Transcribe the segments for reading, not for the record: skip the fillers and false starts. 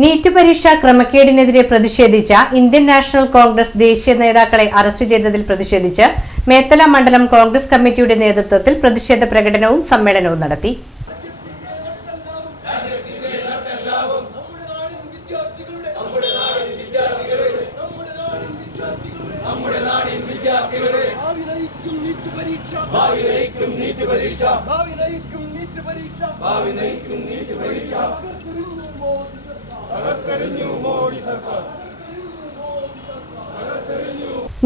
NEET പരീക്ഷാ ക്രമക്കേടിനെതിരെ പ്രതിഷേധിച്ച Indian national Congress ദേശീയ നേതാക്കളെ അറസ്റ്റ് ചെയ്തതിൽ പ്രതിഷേധിച്ച് മേത്തല മണ്ഡലം കോൺഗ്രസ് കമ്മിറ്റിയുടെ നേതൃത്വത്തിൽ പ്രതിഷേധ പ്രകടനവും സമ്മേളനവും നടത്തി.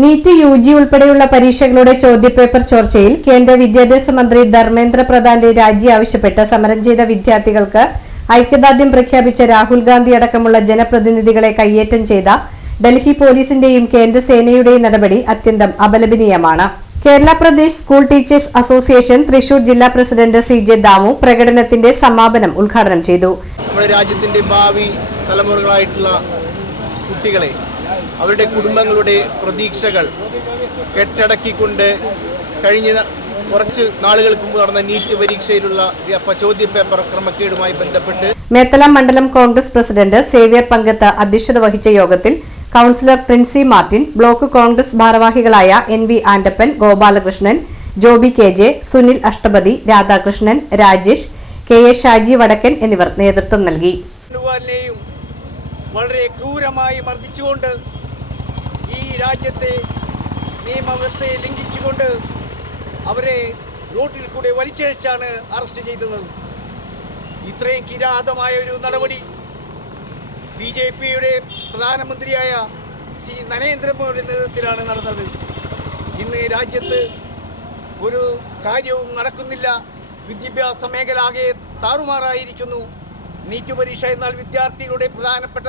നീറ്റ് യുജി ഉൾപ്പെടെയുള്ള പരീക്ഷകളുടെ ചോദ്യപേപ്പർ ചോർച്ചയിൽ കേന്ദ്ര വിദ്യാഭ്യാസ മന്ത്രി ധർമ്മേന്ദ്ര പ്രധാന്റെ രാജി ആവശ്യപ്പെട്ട് സമരം ചെയ്ത വിദ്യാർത്ഥികൾക്ക് ഐക്യദാർഢ്യം പ്രഖ്യാപിച്ച രാഹുൽ ഗാന്ധി അടക്കമുള്ള ജനപ്രതിനിധികളെ കയ്യേറ്റം ചെയ്ത ഡൽഹി പോലീസിന്റെയും കേന്ദ്രസേനയുടെയും നടപടി അത്യന്തം അപലപനീയമാണ്. Kerala Pradesh school teachers association Thrissur ജില്ലാ പ്രസിഡന്റ് CJ ദാമു പ്രകടനത്തിന്റെ സമാപനം ഉദ്ഘാടനം ചെയ്തു. നമ്മുടെ രാജ്യത്തിന്റെ ഭാവി തലമുറകളായിട്ടുള്ള കുട്ടികളെ അവരുടെ കുടുംബങ്ങളുടെ പ്രതീക്ഷകൾ കെട്ടടക്കിക്കൊണ്ട് കഴിഞ്ഞ കുറച്ച് നാളുകൾക്ക് മുമ്പ് നടന്ന നീറ്റ് പരീക്ഷയിലുള്ള ചോദ്യപേപ്പർ ക്രമക്കേടുമായി ബന്ധപ്പെട്ട് മേത്തല മണ്ഡലം കോൺഗ്രസ് പ്രസിഡന്റ് സേവ്യർ പങ്കത്ത് അധ്യക്ഷത വഹിച്ച യോഗത്തിൽ councillor Princy Martin, block Congress ഭാരവാഹികളായ NV Antappan, Gopalakrishnan, Joby KJ, Sunil Ashtapadi, Radhakrishnan, Rajesh, KA Shaji വടക്കൻ എന്നിവർ നേതൃത്വം നൽകി. വളരെ ക്രൂരമായി മർദ്ദിച്ചുകൊണ്ട് ഈ രാജ്യത്തെ നിയമവ്യവസ്ഥയെ ലംഘിച്ചുകൊണ്ട് അവരെ റോട്ടിൽ കൂടെ വലിച്ചഴിച്ചാണ് അറസ്റ്റ് ചെയ്തത്. ഇത്രയും കിരാതമായ ഒരു നടപടി BJPയുടെ പ്രധാനമന്ത്രിയായ ശ്രീ നരേന്ദ്രമോദിയുടെ നേതൃത്വത്തിലാണ് നടന്നത്. ഇന്ന് രാജ്യത്ത് ഒരു കാര്യവും നടക്കുന്നില്ല. വിദ്യാഭ്യാസ മേഖല ആകെ താറുമാറായിരിക്കുന്നു. നീറ്റ് പരീക്ഷ എന്നാൽ വിദ്യാർത്ഥികളുടെ പ്രധാനപ്പെട്ട